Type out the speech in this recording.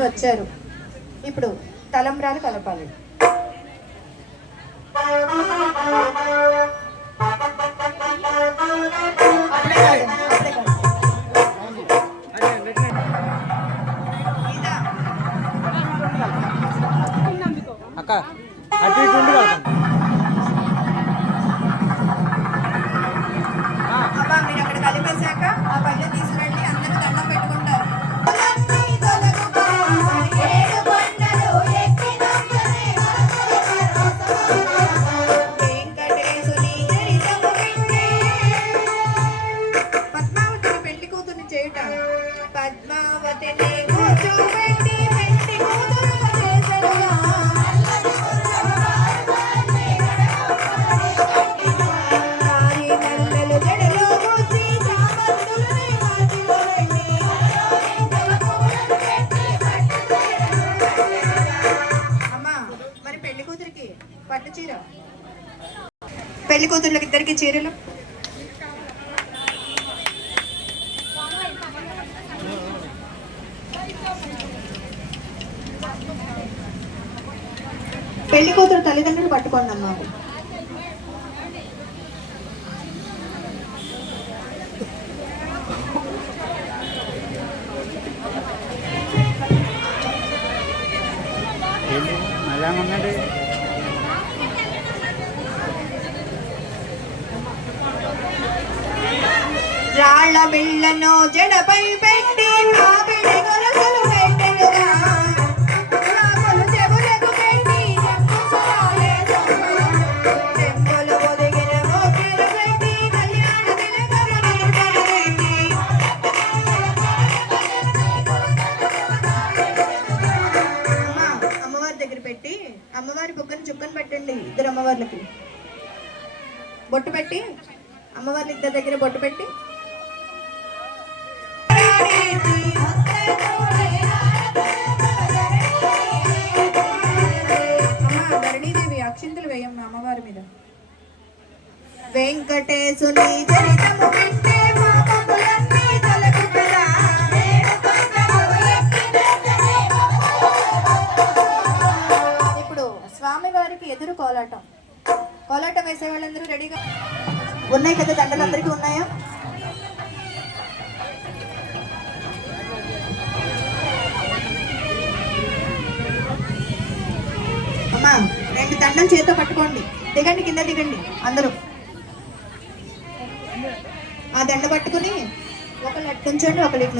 స్వామి వచ్చారు. ఇప్పుడు తలంబ్రాలు కలపాలి. అక్క అటు ఇటు ఉండి అమ్మా మీరు అక్కడ కలిపేశాక ఆ పళ్ళు తీసుకురండి. అందరూ దండం పెట్టుకుంటారు. పద్మావతిని పెళ్లి కూతుర్ని చేయుట. పద్మావతిని కూర్చోబెట్టి పెళ్లి కూతురుగా చేసెనుగా. పట్టు చీర పెళ్లి కూతుర్లకి ఇద్దరికి చీరలు. పెళ్లి కూతురు తల్లిదండ్రులు పట్టుకోండి అమ్మా. రాళ్ళ బిళ్ళను జడపై పెట్టి నాపిడి గొలుసులు పెట్టెనుగా. నాగులు చెవులకు పెట్టి చెంబులు ఒదిగిన మోకెలు పెట్టి కళ్యాణ తిలకలు నిలబెట్టి. అమ్మవారి దగ్గర పెట్టి అమ్మవారి బొగ్గను చుక్కను పెట్టండి. ఇద్దరు అమ్మవార్లకి బొట్టు పెట్టి అమ్మవార్లు ఇద్దరి దగ్గర బొట్టు పెట్టి ధరణీదేవి అక్షింతలు వేయమ్మ అమ్మవారి మీద. వెంకటేశుని చరితము వింటే పాపములన్నీ తొలగునురా. ఇప్పుడు స్వామి వారికి ఎదురు కోలాటం. కోలాటం వేసే వాళ్ళందరూ రెడీగా ఉన్నాయి కదా? దండలు అందరికీ ఉన్నాయా? అమ్మా 2 దండలు చేతితో పట్టుకోండి. దిగండి, కింద దిగండి అందరూ. ఆ దండ పట్టుకుని ఒకళ్ళు అట్టుంచండి, ఒకళ్ళు ఇట్లా